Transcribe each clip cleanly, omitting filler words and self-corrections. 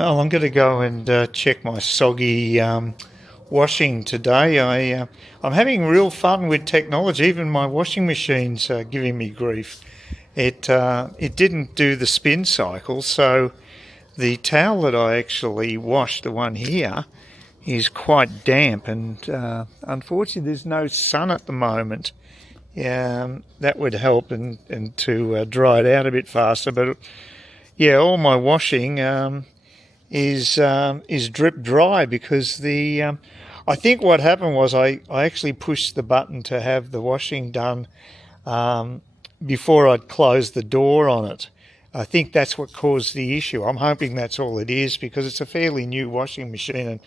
Oh, I'm going to go and check my soggy washing today. I'm having real fun with technology. Even my washing machine's giving me grief. It didn't do the spin cycle, so the towel that I actually washed, the one here, is quite damp, and unfortunately, there's no sun at the moment. That would help and to dry it out a bit faster. But yeah, all my washing is drip dry because I think what happened was I actually pushed the button to have the washing done um, before I'd closed the door on it. I think that's what caused the issue. I'm hoping that's all it is because it's a fairly new washing machine, and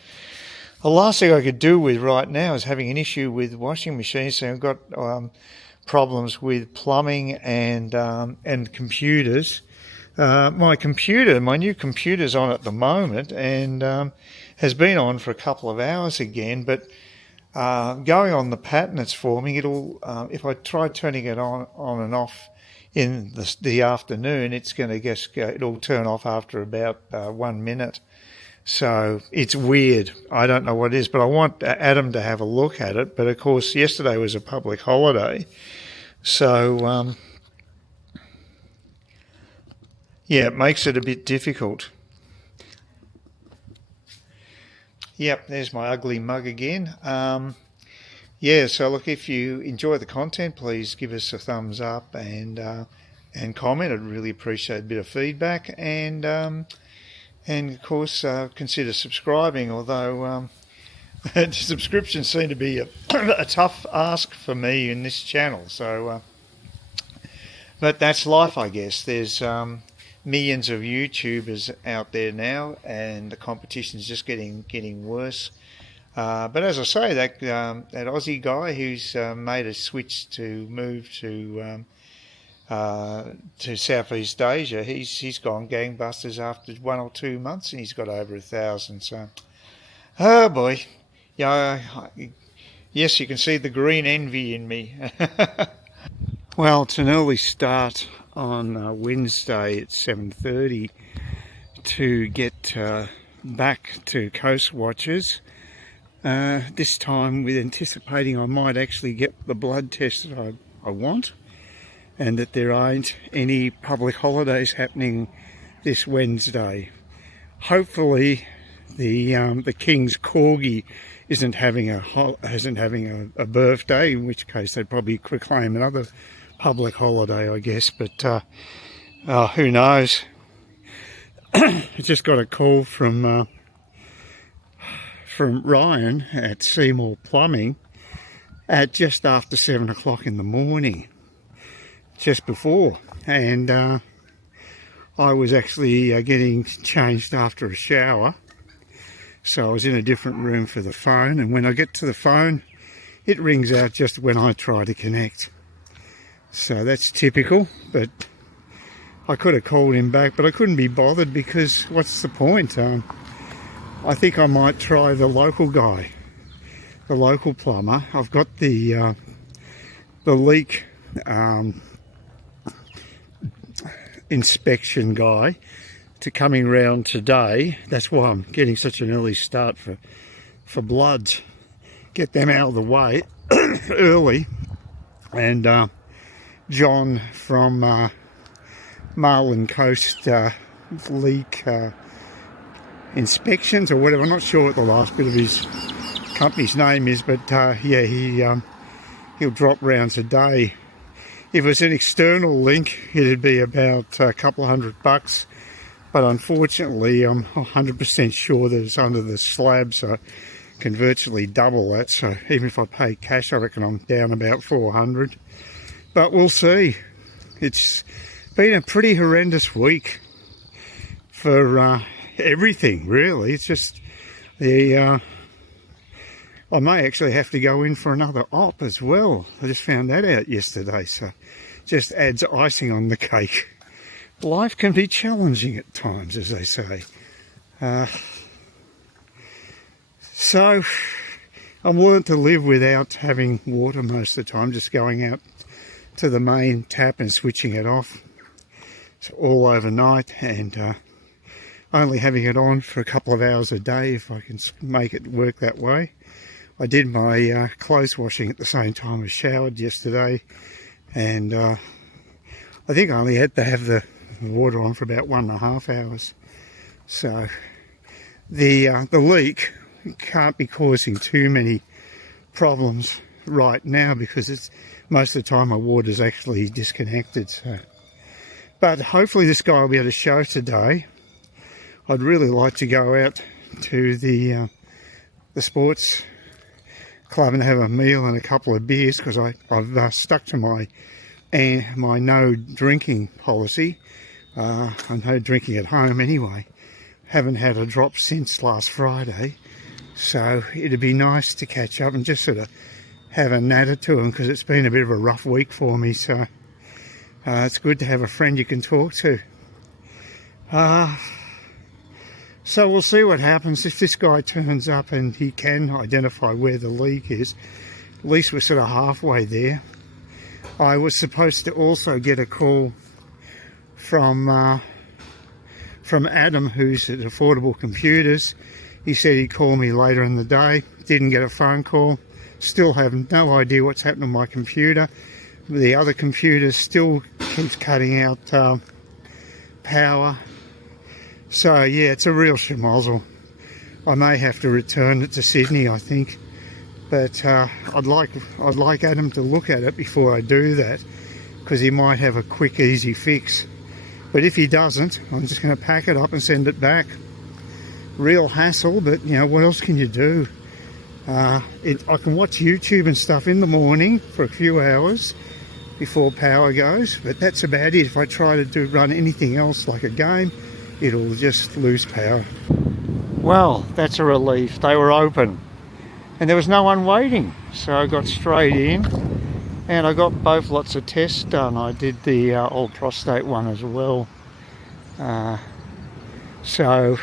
the last thing I could do with right now is having an issue with washing machines. So I've got problems with plumbing and computers. My new computer's on at the moment and has been on for a couple of hours again, but going on the pattern it's forming, if I try turning it on and off in the afternoon, it's going to it'll turn off after about 1 minute. So it's weird. I don't know what it is, but I want Adam to have a look at it. But of course, yesterday was a public holiday, so yeah, it makes it a bit difficult. Yep, there's my ugly mug again. Yeah, so look, if you enjoy the content, please give us a thumbs up and comment. I'd really appreciate a bit of feedback, and of course consider subscribing. Although subscriptions seem to be a tough ask for me in this channel. So, but that's life, I guess. There's millions of YouTubers out there now, and the competition's just getting worse. But as I say, that Aussie guy who's made a switch to move to Southeast Asia, he's gone gangbusters after 1 or 2 months, and he's got over 1,000. So, oh boy, yeah, yes, you can see the green envy in me. Well, it's an early start on Wednesday at 7:30 to get back to Coast Watchers. This time with anticipating I might actually get the blood test that I want, and that there aren't any public holidays happening this Wednesday. Hopefully the King's Corgi isn't having a birthday, in which case they'd probably proclaim another public holiday, I guess. But who knows? I just got a call from Ryan at Seymour Plumbing at just after 7 o'clock in the morning, just before, and I was actually getting changed after a shower, so I was in a different room for the phone, and when I get to the phone it rings out just when I try to connect. So that's typical, but I could have called him back, but I couldn't be bothered because what's the point? I think I might try the local guy, the local plumber. I've got the leak inspection guy coming round today. That's why I'm getting such an early start for bloods. Get them out of the way early, and John from Marlin Coast leak inspections or whatever. I'm not sure what the last bit of his company's name is, but yeah, he'll drop rounds a day. If it's an external link, it'd be about a couple of $100, but unfortunately I'm 100% sure that it's under the slab, so I can virtually double that. So even if I pay cash, I reckon I'm down about 400, but we'll see. It's been a pretty horrendous week for everything, really. It's just I may actually have to go in for another op as well. I just found that out yesterday, so just adds icing on the cake. Life can be challenging at times, as they say. So I've learned to live without having water most of the time, just going out to the main tap and switching it off. It's all overnight, and only having it on for a couple of hours a day if I can make it work that way. I did my clothes washing at the same time as showered yesterday, and I think I only had to have the water on for about 1.5 hours. So the leak can't be causing too many problems right now, because it's most of the time my water's actually disconnected. So, but hopefully this guy will be able to show today. I'd really like to go out to the sports club and have a meal and a couple of beers, because I've stuck to my no drinking policy. I'm no drinking at home anyway. Haven't had a drop since last Friday, so it'd be nice to catch up and just sort of have a natter to them, because it's been a bit of a rough week for me. So it's good to have a friend you can talk to. So we'll see what happens. If this guy turns up and he can identify where the leak is, at least we're sort of halfway there. I was supposed to also get a call from Adam, who's at Affordable Computers. He said he'd call me later in the day. Didn't get a phone call. Still have no idea what's happened to my computer. The other computer still keeps cutting out power. So yeah, it's a real schmozzle. I may have to return it to Sydney, I think. But I'd like Adam to look at it before I do that, because he might have a quick, easy fix. But if he doesn't, I'm just going to pack it up and send it back. Real hassle, but you know, what else can you do? I can watch YouTube and stuff in the morning for a few hours before power goes, but that's about it. If I try to run anything else like a game, it'll just lose power. Well, that's a relief. They were open and there was no one waiting, so I got straight in and I got both lots of tests done. I did the old prostate one as well, so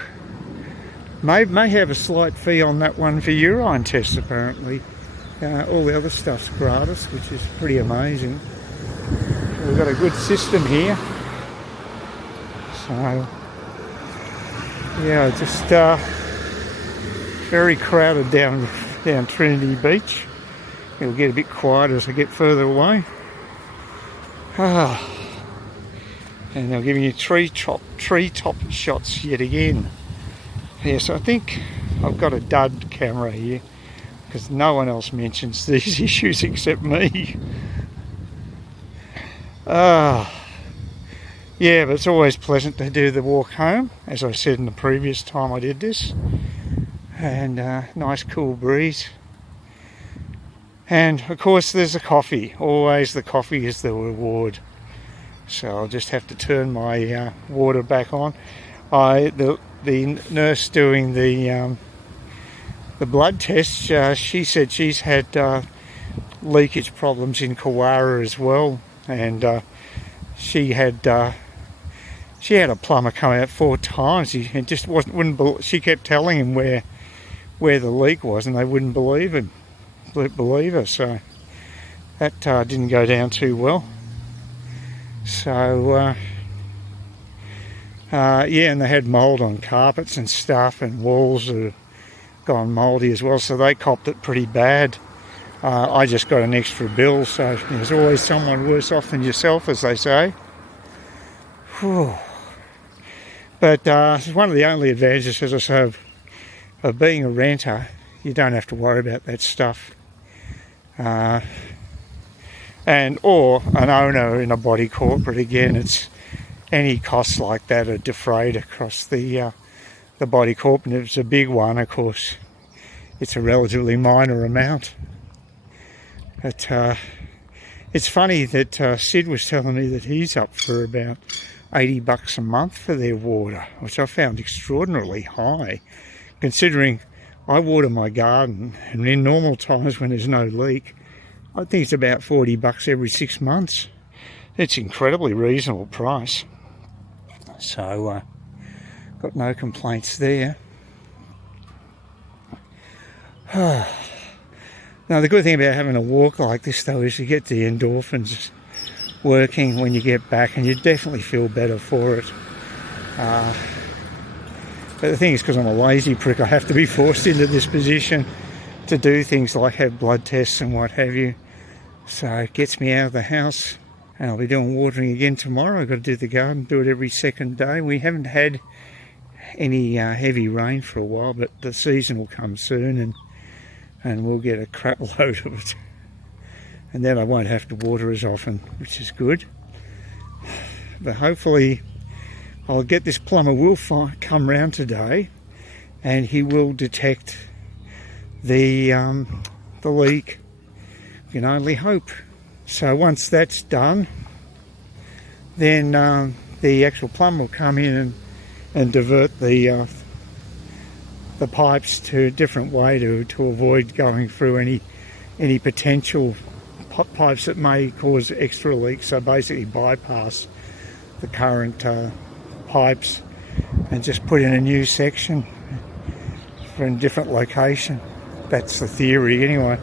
may have a slight fee on that one for urine tests apparently. All the other stuff's gratis, which is pretty amazing. We've got a good system here. So yeah, just very crowded down Trinity Beach. It'll get a bit quiet as I get further away. And they're giving you treetop shots yet again. Yes, I think I've got a dud camera here, because no one else mentions these issues except me. Yeah, but it's always pleasant to do the walk home, as I said in the previous time I did this. And nice cool breeze. And of course there's the coffee. Always the coffee is the reward. So I'll just have to turn my water back on. The nurse doing the blood test, she said she's had leakage problems in Kawara as well, and she had a plumber come out 4 times. He just wouldn't. She kept telling him where the leak was, and they wouldn't believe her. So that didn't go down too well. So yeah, and they had mould on carpets and stuff, and walls that have gone mouldy as well, so they copped it pretty bad. I just got an extra bill, so there's always someone worse off than yourself, as they say. Whew. But it's one of the only advantages, as I say, of being a renter. You don't have to worry about that stuff. Or an owner in a body corporate, again, it's any costs like that are defrayed across the body corp, and if it's a big one, of course, it's a relatively minor amount. But it's funny that Sid was telling me that he's up for about $80 a month for their water, which I found extraordinarily high, considering I water my garden, and in normal times when there's no leak, I think it's about $40 every 6 months. It's incredibly reasonable price. So, got no complaints there. Now, the good thing about having a walk like this, though, is you get the endorphins working when you get back, and you definitely feel better for it. But the thing is, because I'm a lazy prick, I have to be forced into this position to do things like have blood tests and what have you. So it gets me out of the house, and I'll be doing watering again tomorrow. I've got to do the garden, do it every second day. We haven't had any heavy rain for a while, but the season will come soon, and we'll get a crap load of it. And then I won't have to water as often, which is good. But hopefully I'll get this plumber will come round today, and he will detect the leak. You can only hope. So once that's done, then the actual plumber will come in and divert the pipes to a different way to avoid going through any potential pipes that may cause extra leaks. So basically bypass the current pipes and just put in a new section for a different location. That's the theory anyway.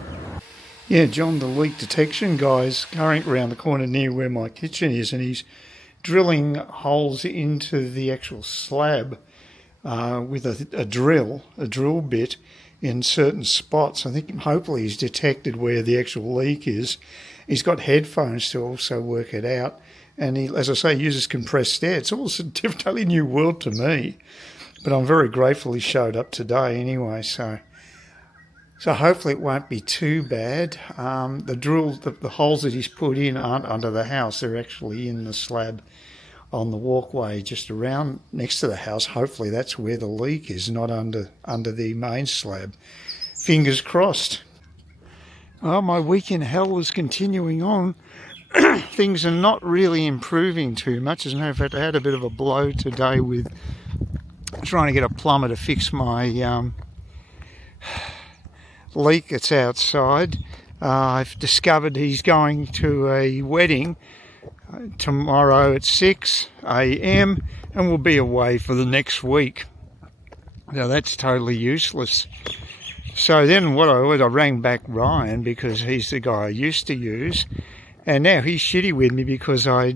Yeah, John, the leak detection guy's going around the corner near where my kitchen is, and he's drilling holes into the actual slab with a drill bit in certain spots. I think hopefully he's detected where the actual leak is. He's got headphones to also work it out. And he, as I say, uses compressed air. It's all a totally new world to me. But I'm very grateful he showed up today anyway. So hopefully it won't be too bad. The holes that he's put in aren't under the house. They're actually in the slab on the walkway just around next to the house. Hopefully that's where the leak is, not under the main slab. Fingers crossed. Oh, my week in hell is continuing on. Things are not really improving too much. As a matter of fact, I had a bit of a blow today with trying to get a plumber to fix my leak that's outside. I've discovered he's going to a wedding tomorrow at 6 a.m. and will be away for the next week. Now that's totally useless. So then I rang back Ryan, because he's the guy I used to use. And now he's shitty with me because I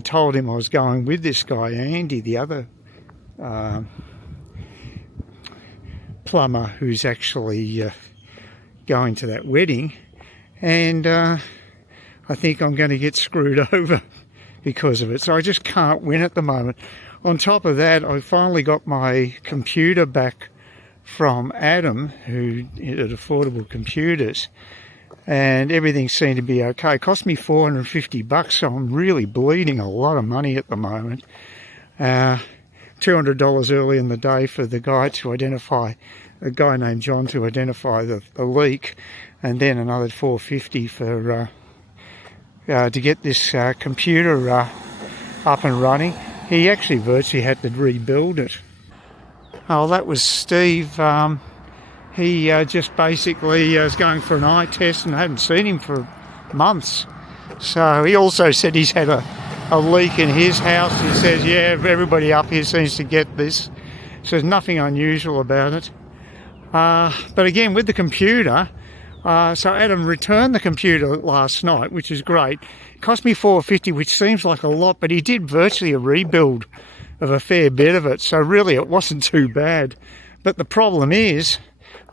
told him I was going with this guy, Andy, the other plumber who's actually going to that wedding. And I think I'm going to get screwed over because of it. So I just can't win at the moment. On top of that, I finally got my computer back from Adam, who at Affordable Computers. And everything seemed to be okay. It cost me $450, so I'm really bleeding a lot of money at the moment. $200 early in the day for the guy to identify, a guy named John to identify the leak, and then another $450 for to get this computer up and running. He actually virtually had to rebuild it. Oh, that was Steve. He just basically was going for an eye test, and I hadn't seen him for months. So he also said he's had a leak in his house. He says, yeah, everybody up here seems to get this. So there's nothing unusual about it. But again, with the computer, so Adam returned the computer last night, which is great. It cost me $450, which seems like a lot, but he did virtually a rebuild of a fair bit of it. So really it wasn't too bad. But the problem is,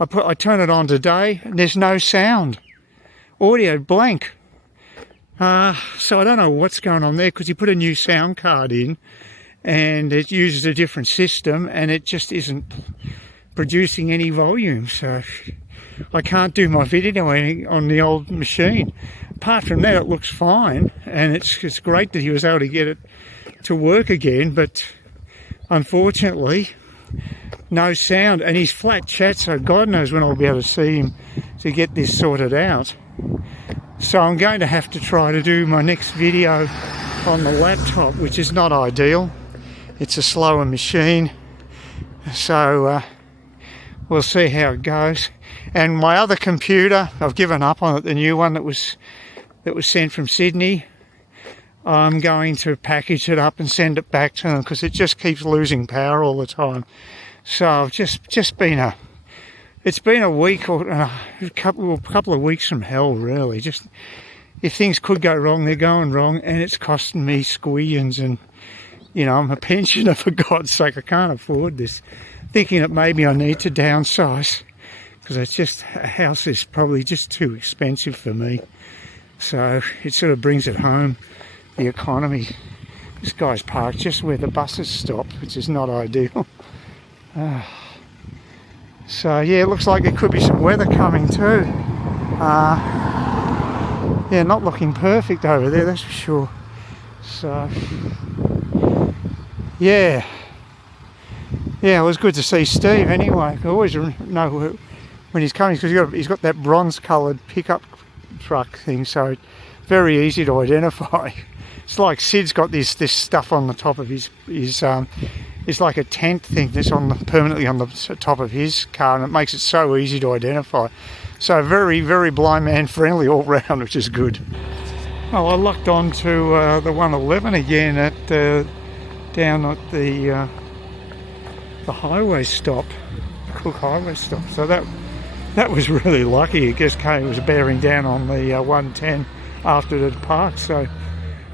I turn it on today and there's no sound. Audio blank. So I don't know what's going on there, because he put a new sound card in and it uses a different system and it just isn't producing any volume. So I can't do my video on the old machine. Apart from that, it looks fine, and it's great that he was able to get it to work again, but unfortunately no sound, and he's flat chat, so God knows when I'll be able to see him to get this sorted out. So I'm going to have to try to do my next video on the laptop, which is not ideal. It's a slower machine, so we'll see how it goes. And my other computer, I've given up on it, the new one that was sent from Sydney. I'm going to package it up and send it back to them, because it just keeps losing power all the time. So I've just been it's been a week or a couple of weeks from hell, really. Just, if things could go wrong, they're going wrong, and it's costing me squillions, and you know, I'm a pensioner, for God's sake, I can't afford this. Thinking that maybe I need to downsize, because it's just, a house is probably just too expensive for me. So it sort of brings it home, the economy. This guy's parked just where the buses stop, which is not ideal. So yeah, it looks like there could be some weather coming too. Yeah, not looking perfect over there, that's for sure. So yeah, it was good to see Steve anyway. I always know when he's coming, because he's got that bronze coloured pickup truck thing, so very easy to identify. It's like Sid's got this stuff on the top of his it's like a tent thing that's permanently on the top of his car, and it makes it so easy to identify. So very, very blind man friendly all round, which is good. Oh, I locked on to the 111 again down at the highway stop, Cook Highway stop. So that was really lucky. It was bearing down on the 110 after it had parked. So it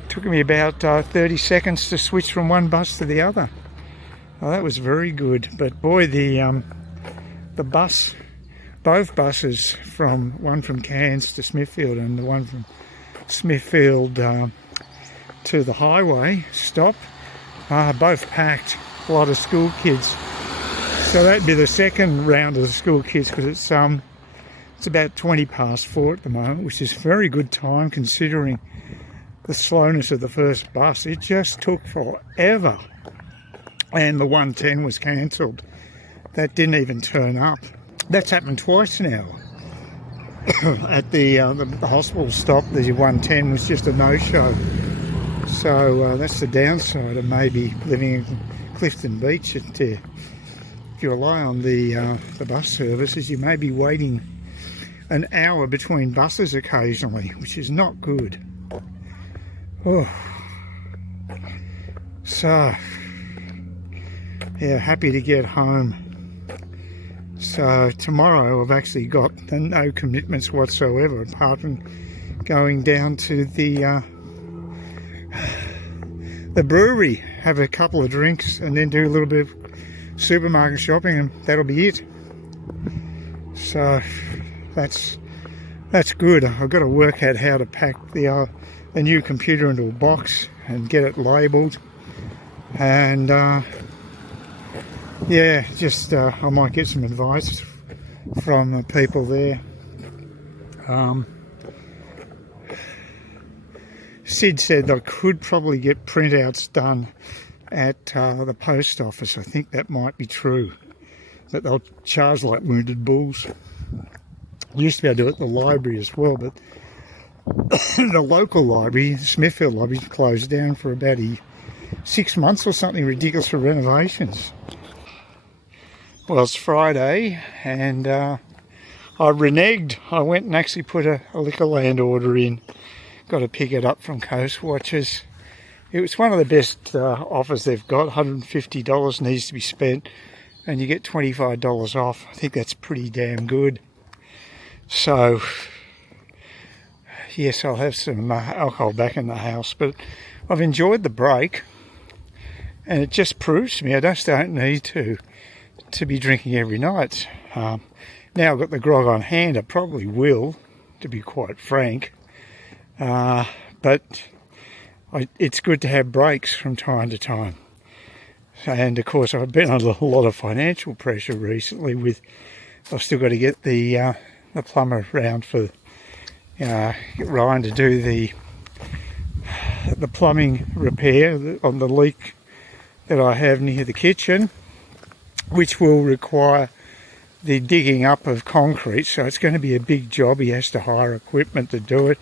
took me about 30 seconds to switch from one bus to the other. Oh, that was very good. But boy, the bus, both buses, one from Cairns to Smithfield and the one from Smithfield to the highway stop, both packed. A lot of school kids. So that'd be the second round of the school kids, because it's about 4:20 at the moment, which is very good time considering the slowness of the first bus. It just took forever. And the 110 was cancelled. That didn't even turn up. That's happened twice now. At the hospital stop, the 110 was just a no-show. So that's the downside of maybe living in Clifton Beach. If you rely on the bus services, you may be waiting an hour between buses occasionally, which is not good. Oh. So yeah, happy to get home. So tomorrow I've actually got no commitments whatsoever, apart from going down to the brewery, have a couple of drinks, and then do a little bit of supermarket shopping, and that'll be it. So that's good. I've got to work out how to pack the new computer into a box and get it labelled, and yeah, just I might get some advice from the people there. Sid said I could probably get printouts done at the post office. I think that might be true, that they'll charge like wounded bulls. I used to be able to do it at the library as well, but the local library, Smithfield Library, closed down for about 6 months or something ridiculous for renovations. Well, it's Friday, and I reneged. I went and actually put a Liquorland order in. Got to pick it up from Coast Watchers. It was one of the best offers they've got. $150 needs to be spent, and you get $25 off. I think that's pretty damn good. So yes, I'll have some alcohol back in the house, but I've enjoyed the break, and it just proves to me I just don't need to be drinking every night. Now I've got the grog on hand, I probably will, to be quite frank, but it's good to have breaks from time to time. And of course I've been under a lot of financial pressure recently. I've still got to get the plumber round for get Ryan to do the plumbing repair on the leak that I have near the kitchen, which will require the digging up of concrete. So it's going to be a big job. He has to hire equipment to do it.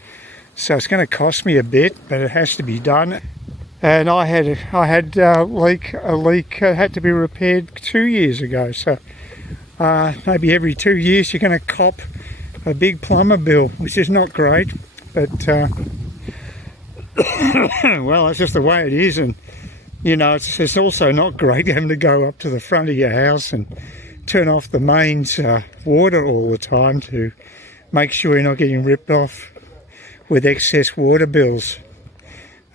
So it's going to cost me a bit, but it has to be done. And I had a leak had to be repaired 2 years ago. So maybe every 2 years you're going to cop a big plumber bill, which is not great. But well, that's just the way it is. And you know, it's also not great having to go up to the front of your house and turn off the mains water all the time to make sure you're not getting ripped off with excess water bills.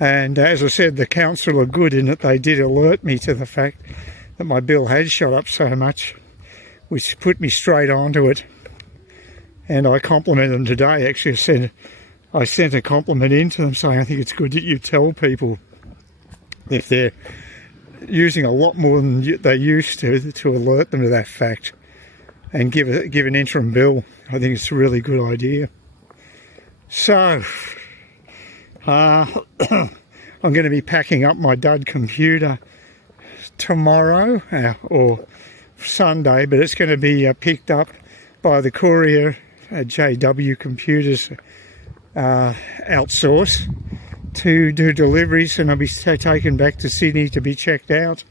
And as I said, the council are good in that they did alert me to the fact that my bill had shot up so much, which put me straight onto it. And I complimented them today. Actually, I sent a compliment in to them saying I think it's good that you tell people if they're using a lot more than they used to alert them to that fact and give an interim bill. I think it's a really good idea. So, I'm going to be packing up my dud computer tomorrow or Sunday, but it's going to be picked up by the courier at JW Computers outsource to do deliveries, and I'll be taken back to Sydney to be checked out.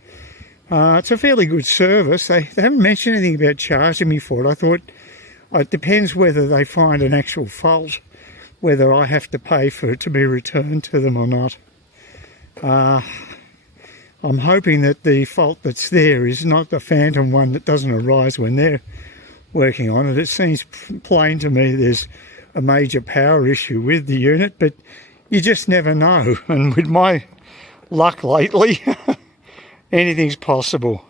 It's a fairly good service. They haven't mentioned anything about charging me for it. I thought it depends whether they find an actual fault, whether I have to pay for it to be returned to them or not. I'm hoping that the fault that's there is not the phantom one that doesn't arise when they're working on it. It seems plain to me there's a major power issue with the unit, but you just never know. And with my luck lately, anything's possible.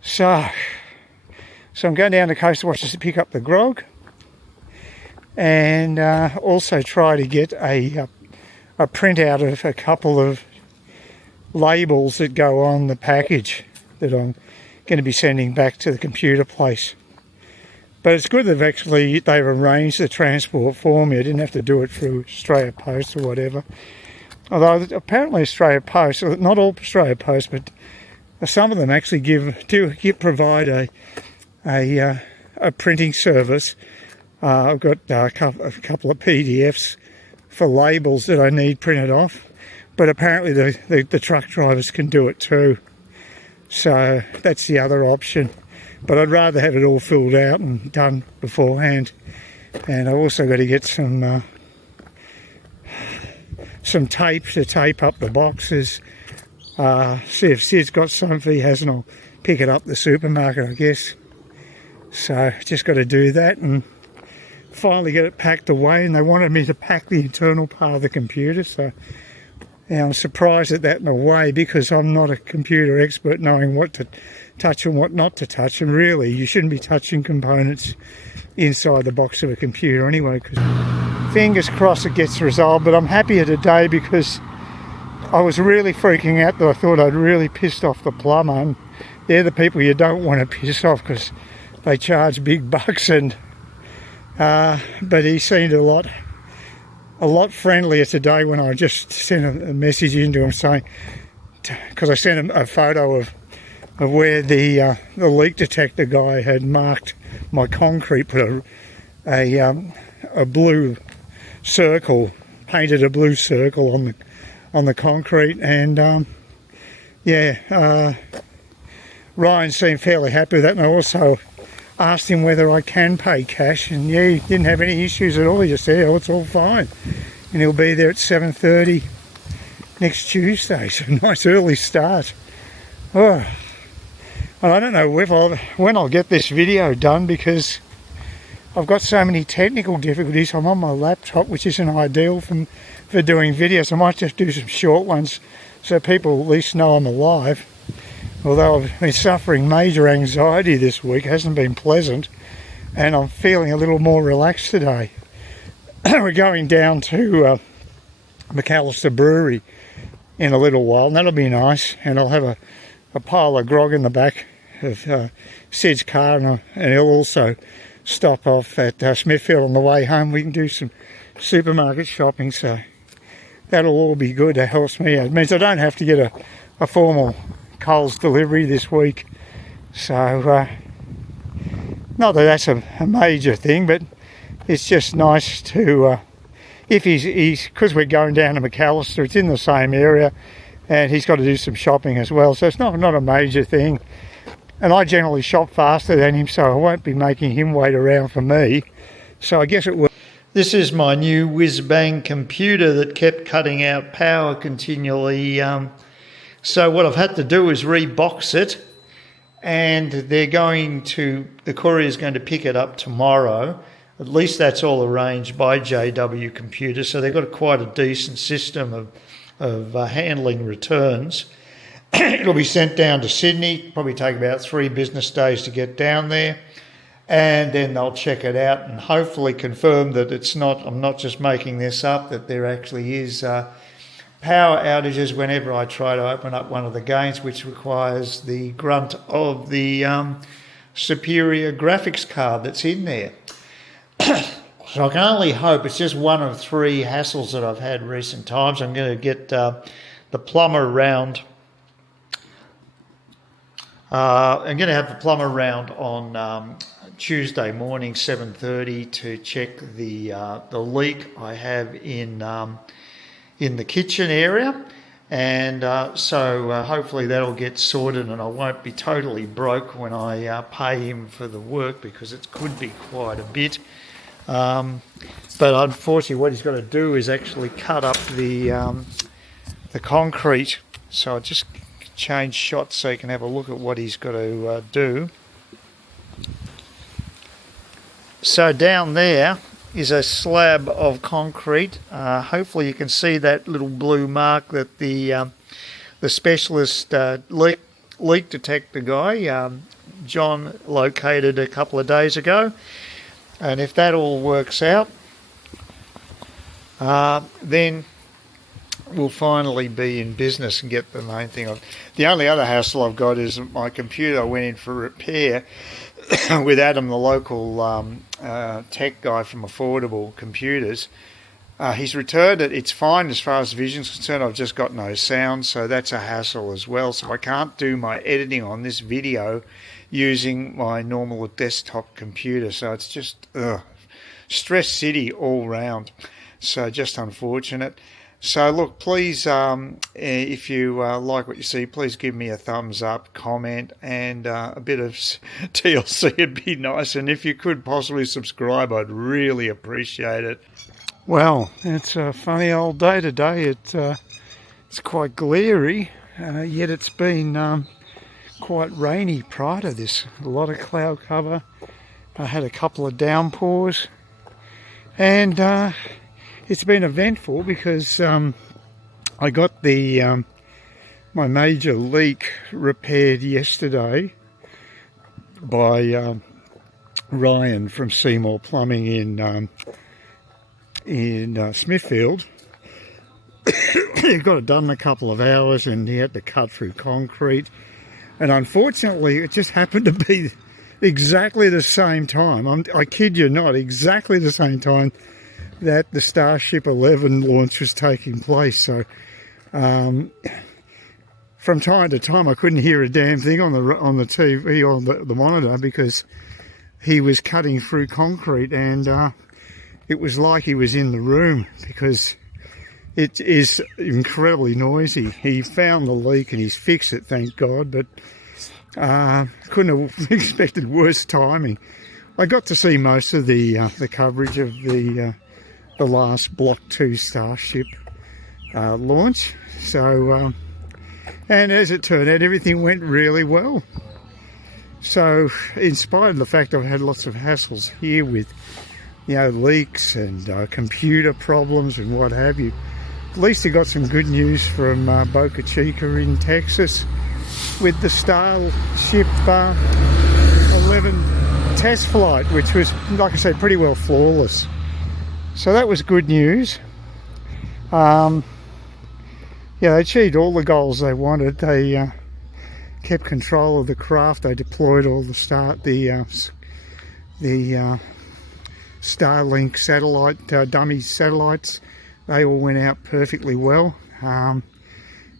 So I'm going down to Coastal Watches to pick up the grog, and also try to get a printout of a couple of labels that go on the package that I'm going to be sending back to the computer place. But it's good that they've arranged the transport for me. I didn't have to do it through Australia Post or whatever. Although apparently Australia Post, not all Australia Post, but some of them actually provide a printing service. I've got a couple of PDFs for labels that I need printed off, but apparently the truck drivers can do it too. So that's the other option. But I'd rather have it all filled out and done beforehand. And I've also got to get some tape to tape up the boxes. See if Sid's got some. If he hasn't, I'll pick it up at the supermarket, I guess. So just got to do that and finally get it packed away. And they wanted me to pack the internal part of the computer, so yeah, I'm surprised at that in a way, because I'm not a computer expert knowing what to touch and what not to touch. And really, you shouldn't be touching components inside the box of a computer anyway, because fingers crossed it gets resolved. But I'm happier today because I was really freaking out that I thought I'd really pissed off the plumber. And they're the people you don't want to piss off because they charge big bucks. And but he seemed a lot friendlier today when I just sent a message into him saying, because I sent him a photo of where the leak detector guy had marked my concrete, put a blue circle, painted a blue circle on the concrete, and Ryan seemed fairly happy with that. And I also asked him whether I can pay cash, and yeah, he didn't have any issues at all. He just said, oh, it's all fine, and he'll be there at 7:30 next Tuesday, so nice early start. Oh, and I don't know when I'll get this video done, because I've got so many technical difficulties. I'm on my laptop, which isn't ideal for doing videos. I might just do some short ones so people at least know I'm alive. Although I've been suffering major anxiety this week, it hasn't been pleasant, and I'm feeling a little more relaxed today. We're going down to McAllister Brewery in a little while, and that'll be nice, and I'll have a pile of grog in the back of Sid's car, and he'll also stop off at Smithfield on the way home. We can do some supermarket shopping, so that'll all be good. That helps me out. It means I don't have to get a formal Coles delivery this week, so not that that's a major thing, but it's just nice to if he's because we're going down to McAllister, it's in the same area, and he's got to do some shopping as well, so it's not a major thing. And I generally shop faster than him, so I won't be making him wait around for me, so I guess it will. This is my new whiz-bang computer that kept cutting out power continually. So what I've had to do is rebox it, and the courier's going to pick it up tomorrow. at least that's all arranged by JW Computers, so they've got quite a decent system of handling returns. It'll be sent down to Sydney, probably take about 3 business days to get down there, and then they'll check it out and hopefully confirm that it's not, I'm not just making this up, that there actually is power outages whenever I try to open up one of the games, which requires the grunt of the superior graphics card that's in there. So I can only hope. It's just one of 3 hassles that I've had recent times. I'm going to get the plumber round. I'm going to have the plumber round on Tuesday morning, 7:30, to check the leak I have in the kitchen area, and so hopefully that'll get sorted, and I won't be totally broke when I pay him for the work, because it could be quite a bit. But unfortunately, what he's got to do is actually cut up the concrete. So I just change shots so you can have a look at what he's got to do. So down there is a slab of concrete. Hopefully you can see that little blue mark that the specialist leak detector guy, John, located a couple of days ago. And if that all works out, then we'll finally be in business and get the main thing. The only other hassle I've got is my computer. I went in for repair with Adam, the local tech guy from Affordable Computers. He's returned it. It's fine as far as vision's concerned. I've just got no sound, so that's a hassle as well. So I can't do my editing on this video using my normal desktop computer. So it's just stress city all round. So just unfortunate. So look, please, if you like what you see, please give me a thumbs up, comment, and a bit of TLC would be nice. And if you could possibly subscribe, I'd really appreciate it. Well, it's a funny old day today. It's quite glary, yet it's been quite rainy prior to this. A lot of cloud cover. I had a couple of downpours, and it's been eventful because I got the my major leak repaired yesterday by Ryan from Seymour Plumbing in Smithfield. He got it done in a couple of hours, and he had to cut through concrete. And unfortunately, it just happened to be exactly the same time. I kid you not, exactly the same time that the Starship 11 launch was taking place. So from time to time I couldn't hear a damn thing on the TV, on the monitor, because he was cutting through concrete, and it was like he was in the room, because it is incredibly noisy. He found the leak and he's fixed it, thank God, but couldn't have expected worse timing. I got to see most of the coverage of the last Block 2 Starship launch. So, and as it turned out, everything went really well. So, in spite of the fact I've had lots of hassles here with, leaks and computer problems and what have you, at least I got some good news from Boca Chica in Texas with the Starship 11 test flight, which was, like I said, pretty well flawless. So that was good news. They achieved all the goals they wanted. They kept control of the craft. They deployed all the Starlink satellite dummy satellites. They all went out perfectly well, and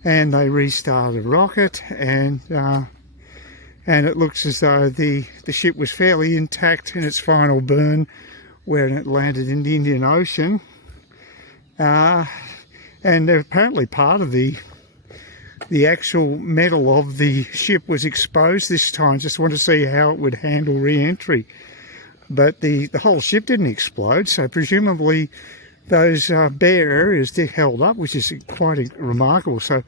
they restarted a rocket, and it looks as though the ship was fairly intact in its final burn, where it landed in the Indian Ocean, and apparently part of the actual metal of the ship was exposed this time. Just want to see how it would handle re-entry, but the whole ship didn't explode, so presumably those bare areas held up, which is quite remarkable. So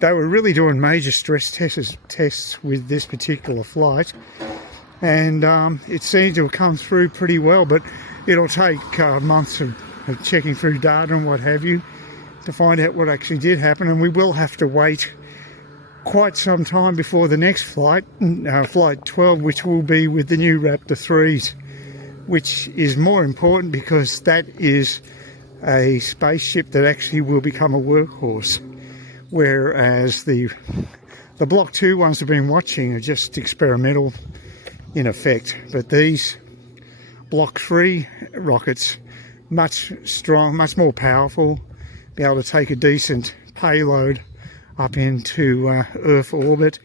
they were really doing major stress tests with this particular flight, and it seemed to have come through pretty well. But it'll take months of checking through data and what have you to find out what actually did happen, and we will have to wait quite some time before the next flight, flight 12, which will be with the new Raptor 3s, which is more important because that is a spaceship that actually will become a workhorse, whereas the Block 2 ones I've been watching are just experimental in effect. But these Block 3 rockets, much more powerful, be able to take a decent payload up into Earth orbit,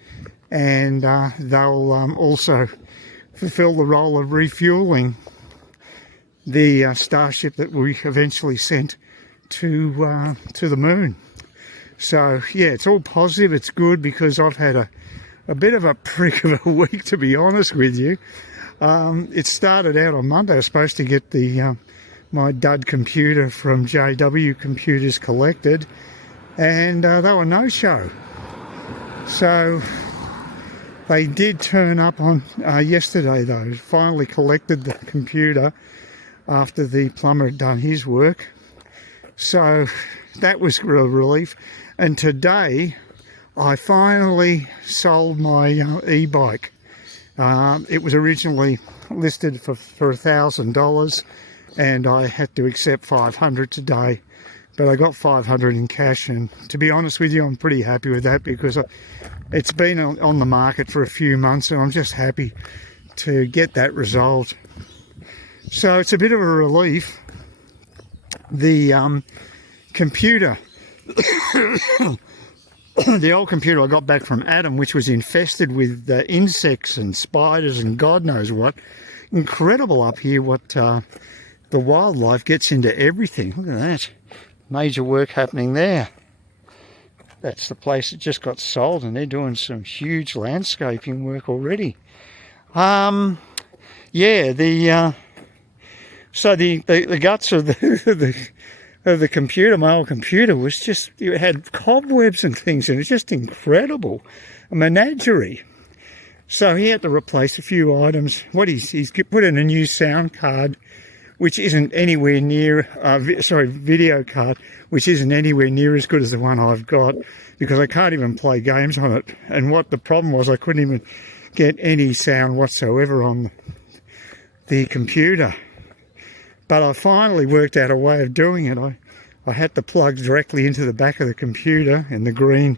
and they'll also fulfill the role of refueling the Starship that we eventually sent to the moon. So yeah, it's all positive, it's good, because I've had a bit of a prick of a week, to be honest with you. It started out on Monday. I was supposed to get the my dud computer from JW Computers collected, and they were no-show. So they did turn up on yesterday though. Finally collected the computer after the plumber had done his work. So that was a real relief. And today I finally sold my e-bike. It was originally listed for $1,000, and I had to accept $500 today, but I got $500 in cash, and to be honest with you, I'm pretty happy with that, because it's been on the market for a few months, and I'm just happy to get that resolved. So it's a bit of a relief. The computer the old computer I got back from Adam, which was infested with insects and spiders and God knows what. Incredible up here what the wildlife gets into everything. Look at that. Major work happening there. That's the place that just got sold, and they're doing some huge landscaping work already. Yeah, so the guts of the computer, my old computer, was just, it had cobwebs and things, and it's just incredible. A menagerie. So he had to replace a few items. What he's put in a new sound card, which isn't anywhere near, video card, which isn't anywhere near as good as the one I've got, because I can't even play games on it. And what the problem was, I couldn't even get any sound whatsoever on the computer. But I finally worked out a way of doing it. I had the plug directly into the back of the computer, and the green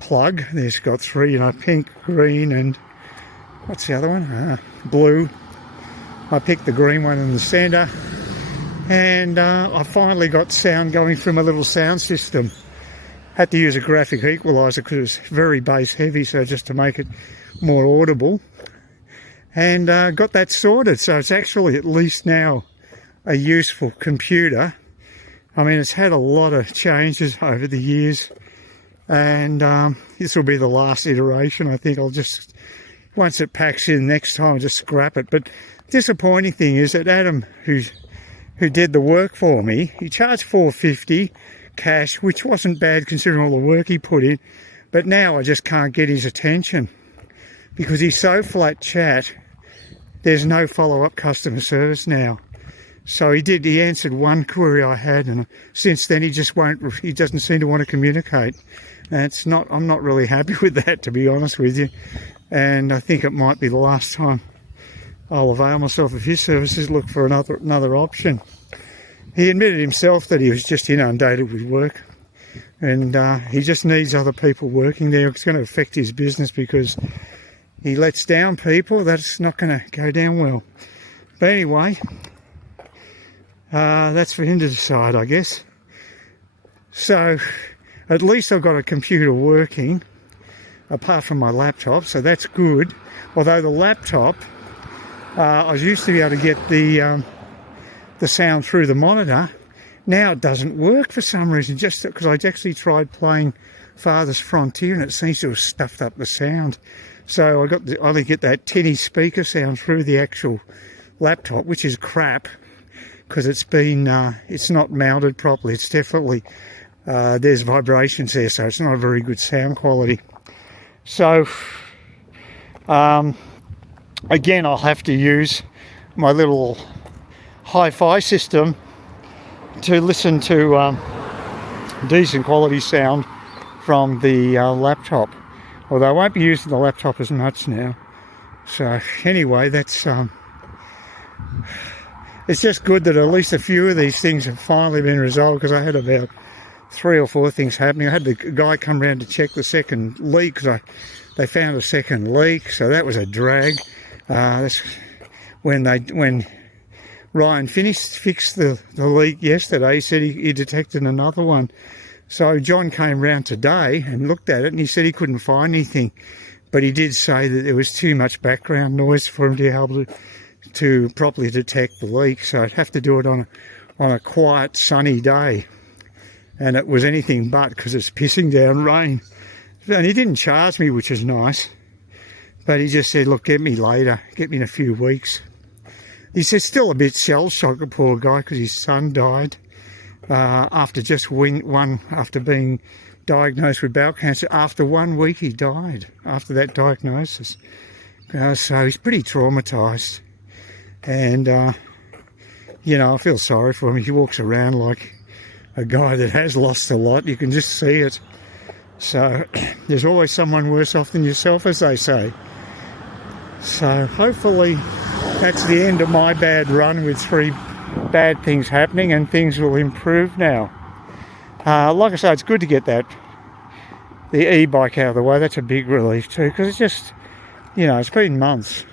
plug, there's got three, pink, green, and what's the other one? Blue. I picked the green one in the centre, and I finally got sound going through my little sound system. Had to use a graphic equaliser because it was very bass heavy, so just to make it more audible, and got that sorted. So it's actually at least now a useful computer. I mean, it's had a lot of changes over the years, and this will be the last iteration. I think I'll just, once it packs in next time, I'll just scrap it. But disappointing thing is that Adam, who did the work for me, he charged $450 cash, which wasn't bad considering all the work he put in, but now I just can't get his attention because he's so flat chat. There's no follow-up customer service now. So he answered one query I had, and since then he doesn't seem to want to communicate. And I'm not really happy with that, to be honest with you. And I think it might be the last time I'll avail myself of his services, look for another option. He admitted himself that he was just inundated with work, and he just needs other people working there. It's going to affect his business because he lets down people. That's not going to go down well. But anyway, that's for him to decide, I guess. So at least I've got a computer working apart from my laptop, so that's good. Although the laptop, I used to be able to get the sound through the monitor. Now it doesn't work for some reason, just because I actually tried playing Farthest Frontier and it seems to have stuffed up the sound. So I only get that tinny speaker sound through the actual laptop, which is crap because it's not mounted properly. It's definitely, there's vibrations there, so it's not a very good sound quality. So again, I'll have to use my little hi-fi system to listen to decent quality sound from the laptop. Although I won't be using the laptop as much now. So anyway, that's it's just good that at least a few of these things have finally been resolved, because I had about 3 or 4 things happening. I had the guy come round to check the second leak, because they found a second leak, so that was a drag. That's when Ryan fixed the leak yesterday. He said he detected another one. So John came round today and looked at it, and he said he couldn't find anything, but he did say that there was too much background noise for him to be able to properly detect the leak. So I'd have to do it on a quiet, sunny day, and it was anything but, because it's pissing down rain. And he didn't charge me, which is nice, but he just said, look, get me later, get me in a few weeks. He said still a bit shell-shocked, the poor guy, because his son died after being diagnosed with bowel cancer. After 1 week he died, after that diagnosis. So he's pretty traumatised. And, you know, I feel sorry for him. He walks around like a guy that has lost a lot. You can just see it. So there's always someone worse off than yourself, as they say. So hopefully that's the end of my bad run with 3 bad things happening, and things will improve now. Like I say, it's good to get the e-bike out of the way. That's a big relief too, because it's just, you know, it's been months.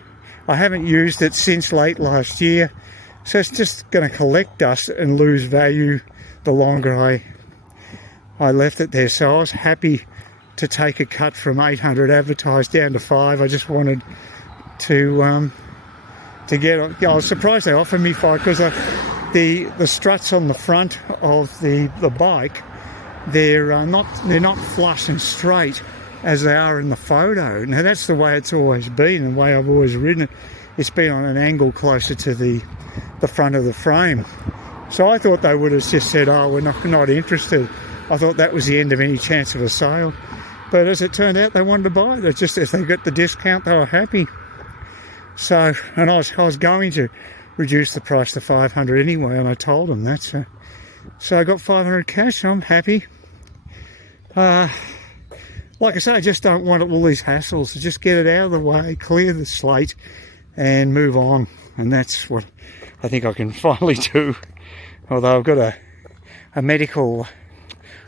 I haven't used it since late last year, so it's just going to collect dust and lose value the longer I left it there. So I was happy to take a cut from 800 advertised down to 5. I just wanted to get. I was surprised they offered me 5, because the struts on the front of the bike, they're not flush and straight as they are in the photo. Now that's the way it's always been, and the way I've always ridden it. It's been on an angle closer to the front of the frame. So I thought they would have just said, oh, we're not interested. I thought that was the end of any chance of a sale. But as it turned out, they wanted to buy it. It's just, if they got the discount, they were happy. So, and I was going to reduce the price to 500 anyway, and I told them that. So I got 500 cash, so I'm happy. Like I say, I just don't want all these hassles. So just get it out of the way, clear the slate, and move on. And that's what I think I can finally do. Although I've got a medical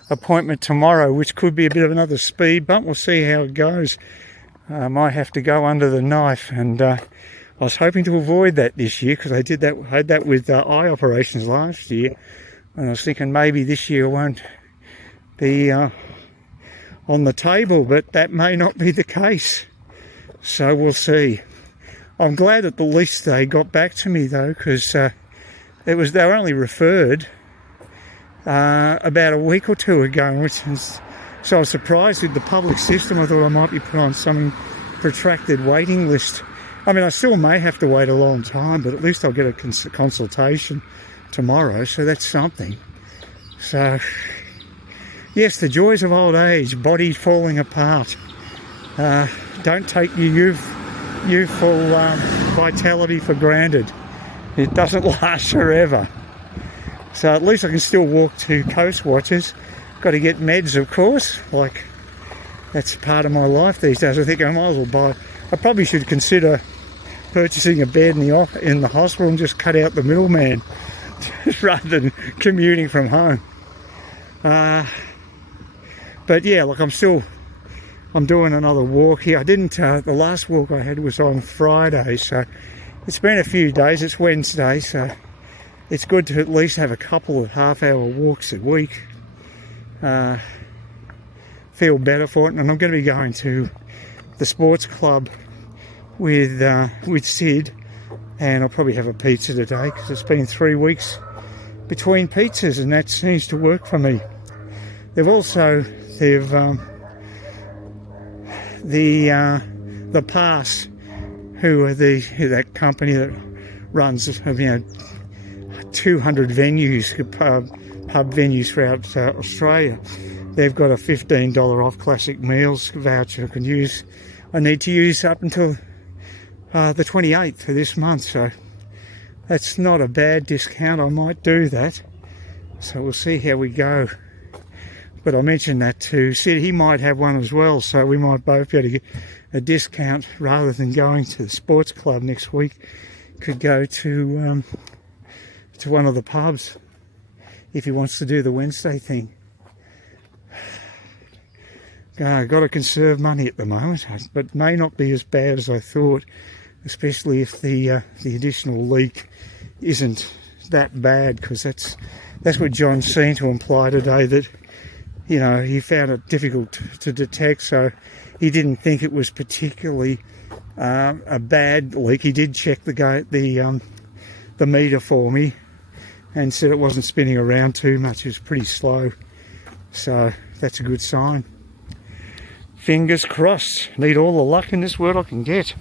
appointment tomorrow, which could be a bit of another speed bump. We'll see how it goes. I might have to go under the knife, and I was hoping to avoid that this year, because I had that with eye operations last year, and I was thinking maybe this year won't be on the table, but that may not be the case. So we'll see. I'm glad at the least they got back to me though, because they were only referred about a week or 2 ago, so I was surprised with the public system. I thought I might be put on some protracted waiting list. I mean, I still may have to wait a long time, but at least I'll get a consultation tomorrow, so that's something. So, yes, the joys of old age, body falling apart. Don't take your youthful vitality for granted. It doesn't last forever. So at least I can still walk to Coast Watchers. Got to get meds, of course, like that's part of my life these days. I think I might as well I probably should consider purchasing a bed in the hospital and just cut out the middleman rather than commuting from home. But yeah, look, I'm doing another walk here. I didn't, the last walk I had was on Friday, so it's been a few days. It's Wednesday, so it's good to at least have a couple of half-hour walks a week. Feel better for it, and I'm going to be going to the sports club with Sid, and I'll probably have a pizza today, because it's been 3 weeks between pizzas, and that seems to work for me. They've the Pass, who are that company that runs 200 venues, pub venues throughout Australia. They've got a $15 off classic meals voucher I can use. I need to use up until the 28th of this month, so that's not a bad discount. I might do that. So we'll see how we go. But I mentioned that to Sid. He might have one as well, so we might both be able to get a discount rather than going to the sports club next week. Could go to one of the pubs if he wants to do the Wednesday thing. Got to conserve money at the moment, but may not be as bad as I thought, especially if the additional leak isn't that bad, because that's what John seemed to imply today, that he found it difficult to detect, so he didn't think it was particularly a bad leak. He did check the meter for me and said it wasn't spinning around too much. It was pretty slow, so that's a good sign. Fingers crossed. Need all the luck in this world I can get.